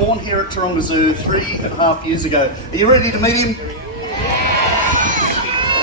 born here at Toranga Zoo 3.5 years ago. Are you ready to meet him?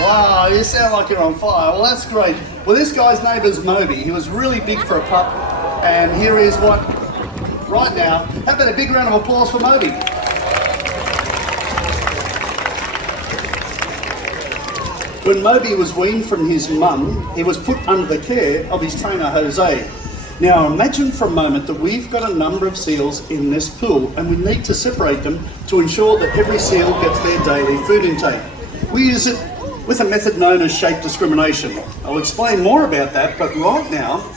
Wow, you sound like you're on fire. Well, that's great. Well, this guy's name is Moby. He was really big for a pup, and here is one right now. How about a big round of applause for Moby? When Moby was weaned from his mum, he was put under the care of his trainer, Jose. Now imagine for a moment that we've got a number of seals in this pool, and we need to separate them to ensure that every seal gets their daily food intake. We use it with a method known as shape discrimination. I'll explain more about that, but right now,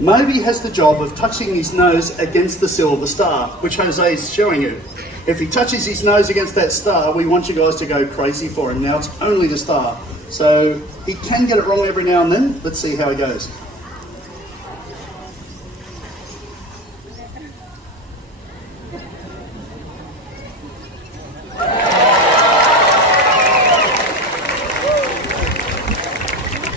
Moby has the job of touching his nose against the silver star, which Jose is showing you. If he touches his nose against that star, we want you guys to go crazy for him. Now it's only the star, so he can get it wrong every now and then. Let's see how he goes.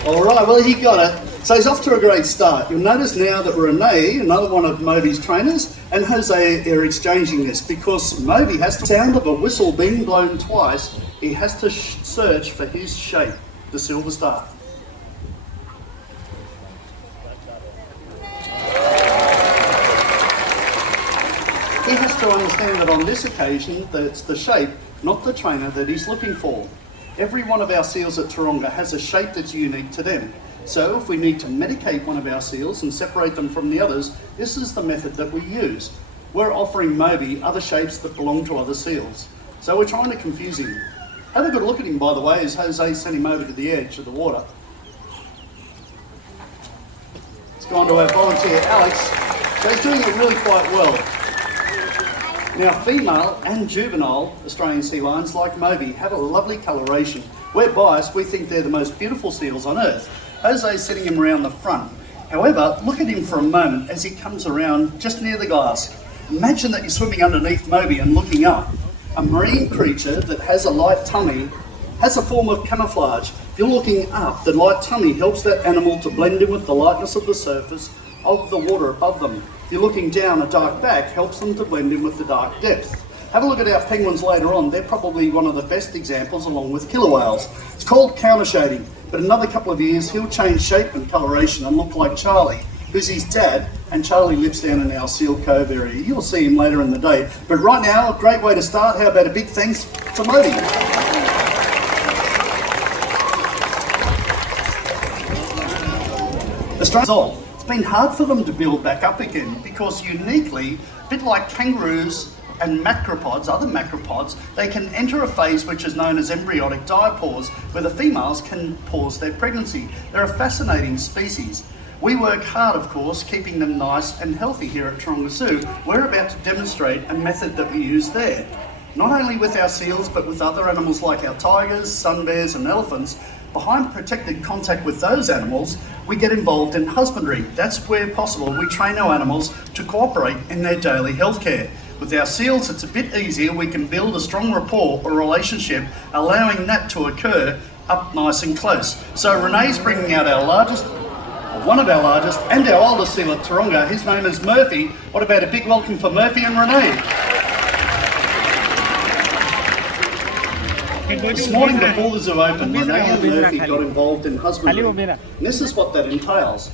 All right, well, he got it. So he's off to a great start. You'll notice now that Renee, another one of Moby's trainers, and Jose are exchanging this because Moby has the sound of a whistle being blown twice. He has to search for his shape, the silver star. He has to understand that on this occasion that it's the shape, not the trainer, that he's looking for. Every one of our seals at Toranga has a shape that's unique to them. So if we need to medicate one of our seals and separate them from the others, this is the method that we use. We're offering Moby other shapes that belong to other seals. So we're trying to confuse him. Have a good look at him, by the way, as Jose sent him over to the edge of the water. It's gone to our volunteer, Alex. So he's doing it really quite well. Now, female and juvenile Australian sea lions like Moby have a lovely coloration. We're biased, we think they're the most beautiful seals on earth. Jose's setting him around the front. However, look at him for a moment as he comes around just near the glass. Imagine that you're swimming underneath Moby and looking up. A marine creature that has a light tummy has a form of camouflage. If you're looking up, the light tummy helps that animal to blend in with the lightness of the surface of the water above them. If you're looking down, a dark back helps them to blend in with the dark depth. Have a look at our penguins later on. They're probably one of the best examples along with killer whales. It's called counter shading, but in another couple of years he'll change shape and coloration and look like Charlie, who's his dad, and Charlie lives down in our Seal Cove area. You'll see him later in the day. But right now, a great way to start. How about a big thanks to Moby? Australia's it's been hard for them to build back up again because uniquely, a bit like kangaroos and macropods, other macropods, they can enter a phase which is known as embryonic diapause, where the females can pause their pregnancy. They're a fascinating species. We work hard, of course, keeping them nice and healthy here at Toranga Zoo. We're about to demonstrate a method that we use there. Not only with our seals, but with other animals like our tigers, sun bears and elephants. Behind protected contact with those animals, we get involved in husbandry. That's where possible. We train our animals to cooperate in their daily health care. With our seals, it's a bit easier. We can build a strong rapport or relationship, allowing that to occur up nice and close. So Renee's bringing out our largest, one of our largest, and our oldest seal at Toranga. His name is Murphy. What about a big welcome for Murphy and Renee? This morning before the zoo opened, Renee and Murphy got involved in husbandry. And this is what that entails.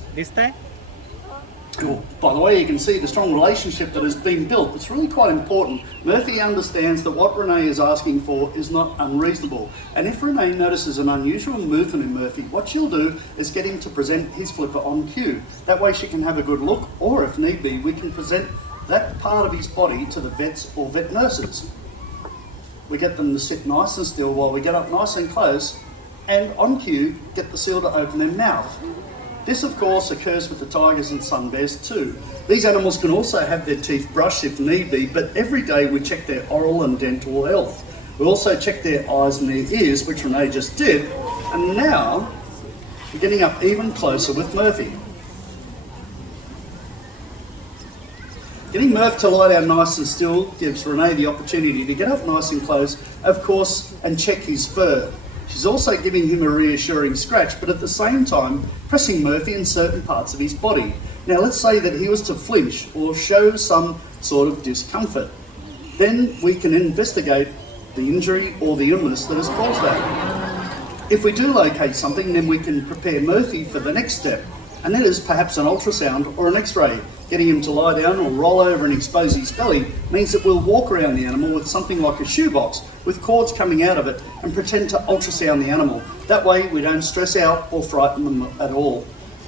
Oh, by the way, you can see the strong relationship that has been built. It's really quite important. Murphy understands that what Renee is asking for is not unreasonable. And if Renee notices an unusual movement in Murphy, what she'll do is get him to present his flipper on cue. That way she can have a good look, or if need be, we can present that part of his body to the vets or vet nurses. We get them to sit nice and still while we get up nice and close, and on cue, get the seal to open their mouth. This, of course, occurs with the tigers and sun bears too. These animals can also have their teeth brushed if need be, but every day we check their oral and dental health. We also check their eyes and their ears, which Renee just did, and now we're getting up even closer with Murphy. Getting Murph to lie down nice and still gives Renee the opportunity to get up nice and close, of course, and check his fur. She's also giving him a reassuring scratch, but at the same time pressing Murphy in certain parts of his body. Now let's say that he was to flinch or show some sort of discomfort. Then we can investigate the injury or the illness that has caused that. If we do locate something, then we can prepare Murphy for the next step, and that is perhaps an ultrasound or an x-ray. Getting him to lie down or roll over and expose his belly means that we'll walk around the animal with something like a shoebox with cords coming out of it and pretend to ultrasound the animal. That way we don't stress out or frighten them at all.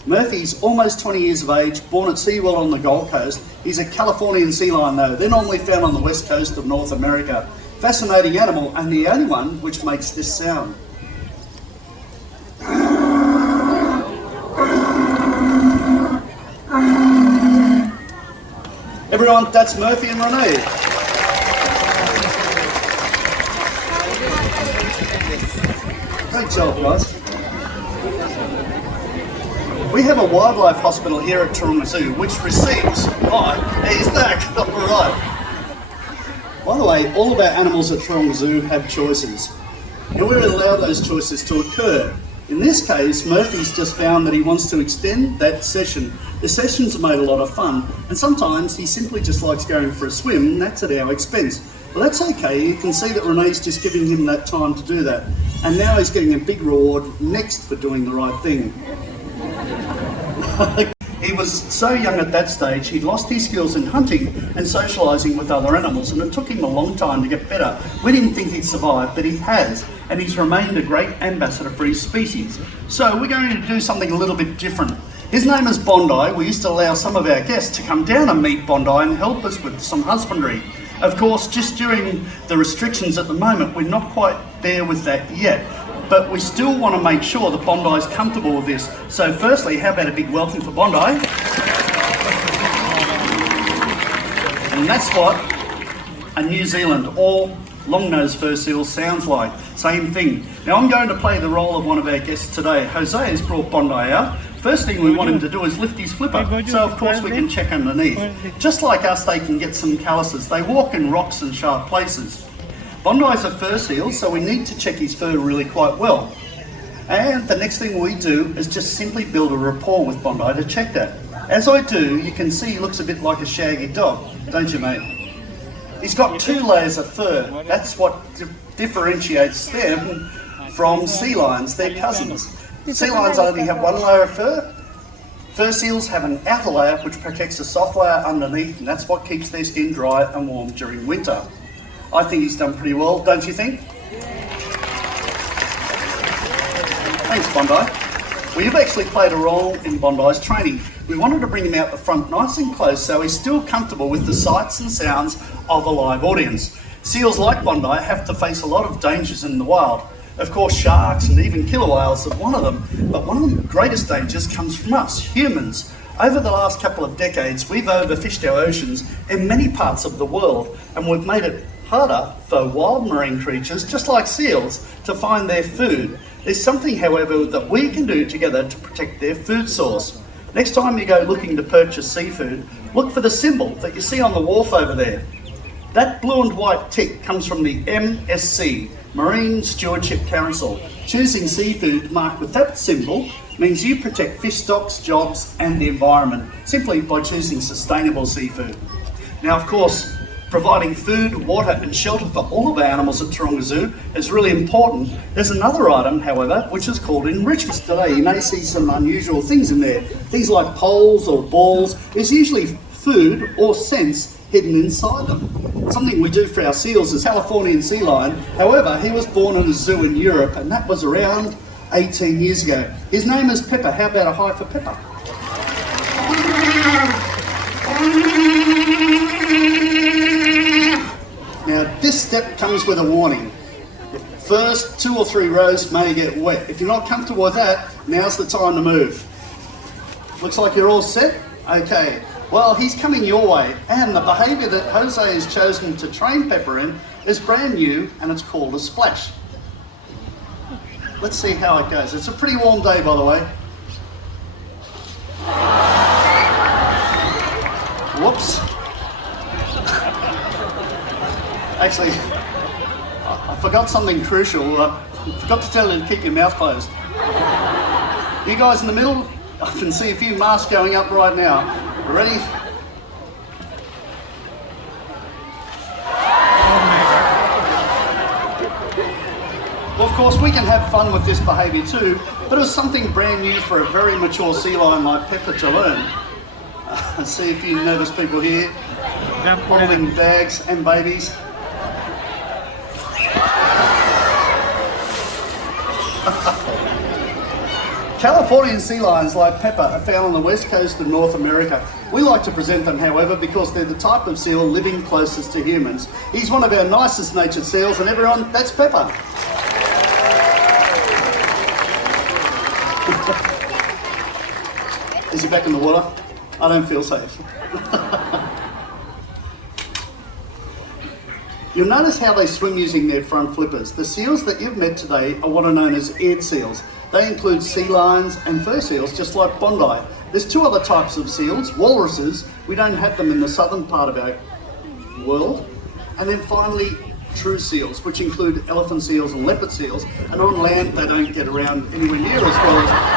Murphy's almost 20 years of age, born at Sewell on the Gold Coast. He's a Californian sea lion though. They're normally found on the west coast of North America. Fascinating animal, and the only one which makes this sound. Everyone, that's Murphy and Renee. Great job, guys. We have a wildlife hospital here at Toranga Zoo which receives... Oh, he's back. All right. By the way, all of our animals at Toranga Zoo have choices, and we allow those choices to occur. In this case, Murphy's just found that he wants to extend that session. The sessions are made a lot of fun, and sometimes he simply just likes going for a swim, and that's at our expense. Well, that's okay. You can see that Renee's just giving him that time to do that, and now he's getting a big reward next for doing the right thing. He was so young at that stage, he'd lost his skills in hunting and socialising with other animals, and it took him a long time to get better. We didn't think he'd survive, but he has, and he's remained a great ambassador for his species. So we're going to do something a little bit different. His name is Bondi. We used to allow some of our guests to come down and meet Bondi and help us with some husbandry. Of course, just during the restrictions at the moment, we're not quite there with that yet. But we still want to make sure that Bondi's comfortable with this. So firstly, how about a big welcome for Bondi? And that's what a New Zealand or long-nosed fur seal sounds like. Same thing. Now I'm going to play the role of one of our guests today. Jose has brought Bondi out. First thing we want him to do is lift his flipper. So of course we can check underneath. Just like us, they can get some calluses. They walk in rocks and sharp places. Bondi's a fur seal, so we need to check his fur really quite well. And the next thing we do is just simply build a rapport with Bondi to check that. As I do, you can see he looks a bit like a shaggy dog, don't you, mate? He's got 2 layers of fur. That's what differentiates them from sea lions, they're cousins. Sea lions only have 1 layer of fur. Fur seals have an outer layer which protects a soft layer underneath, and that's what keeps their skin dry and warm during winter. I think he's done pretty well, don't you think? Thanks, Bondi. We've actually played a role in Bondi's training. We wanted to bring him out the front nice and close so he's still comfortable with the sights and sounds of a live audience. Seals like Bondi have to face a lot of dangers in the wild. Of course, sharks and even killer whales are one of them, but one of the greatest dangers comes from us, humans. Over the last couple of decades, we've overfished our oceans in many parts of the world, and we've made it harder for wild marine creatures, just like seals, to find their food. There's something, however, that we can do together to protect their food source. Next time you go looking to purchase seafood, look for the symbol that you see on the wharf over there. That blue and white tick comes from the MSC, Marine Stewardship Council. Choosing seafood marked with that symbol means you protect fish stocks, jobs and the environment simply by choosing sustainable seafood. Now, of course, providing food, water and shelter for all of our animals at Toranga Zoo is really important. There's another item, however, which is called enrichment. Today you may see some unusual things in there. Things like poles or balls. There's usually food or scents hidden inside them. Something we do for our seals is Californian sea lion. However, he was born in a zoo in Europe, and that was around 18 years ago. His name is Pepper. How about a hi for Pepper? Now, this step comes with a warning. The first 2 or 3 rows may get wet. If you're not comfortable with that, now's the time to move. Looks like you're all set? Okay. Well, he's coming your way, and the behaviour that Jose has chosen to train Pepper in is brand new, and it's called a splash. Let's see how it goes. It's a pretty warm day, by the way. Whoops. Actually, I forgot something crucial. I forgot to tell you to keep your mouth closed. You guys in the middle, I can see a few masks going up right now. Ready? course, we can have fun with this behaviour too, but it was something brand new for a very mature sea lion like Pepper to learn. I see a few nervous people here, holding bags and babies. Californian sea lions like Pepper are found on the west coast of North America. We like to present them, however, because they're the type of seal living closest to humans. He's one of our nicest natured seals, and everyone, that's Pepper. Is he back in the water? I don't feel safe. You'll notice how they swim using their front flippers. The seals that you've met today are what are known as aired seals. They include sea lions and fur seals, just like Bondi. There's two other types of seals, walruses. We don't have them in the southern part of our world. And then finally, true seals, which include elephant seals and leopard seals. And on land, they don't get around anywhere near as well as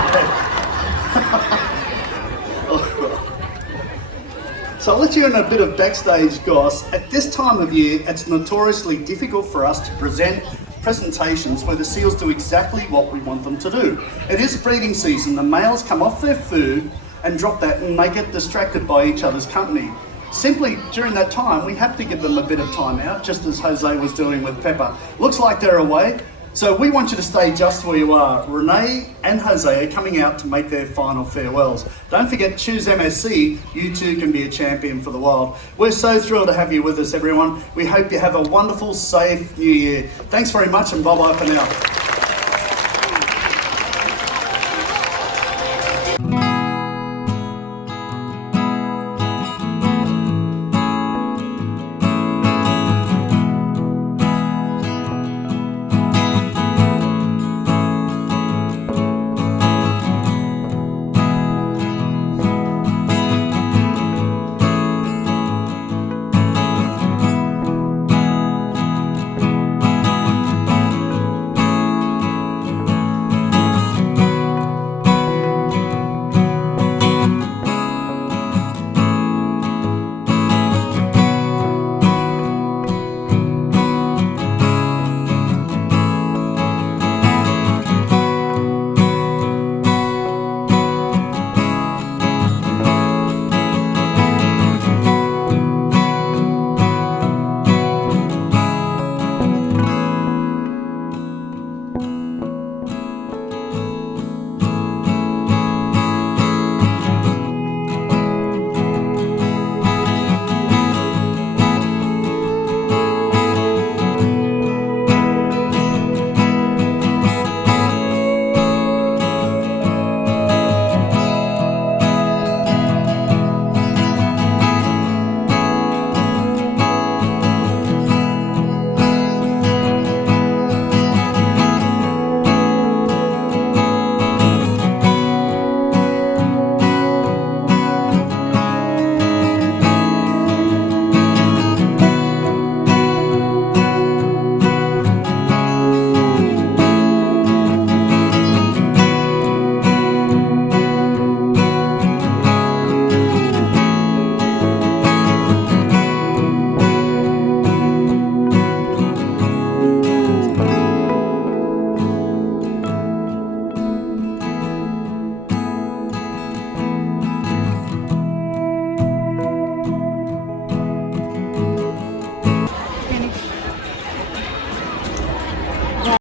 So I'll let you in a bit of backstage goss. At this time of year, it's notoriously difficult for us to present presentations where the seals do exactly what we want them to do. It is breeding season. The males come off their food and drop that, and they get distracted by each other's company. Simply, during that time, we have to give them a bit of time out, just as Jose was doing with Pepper. Looks like they're away. So we want you to stay just where you are. Renee and Jose are coming out to make their final farewells. Don't forget, choose MSC. You too can be a champion for the wild. We're so thrilled to have you with us, everyone. We hope you have a wonderful, safe new year. Thanks very much, and bye-bye for now.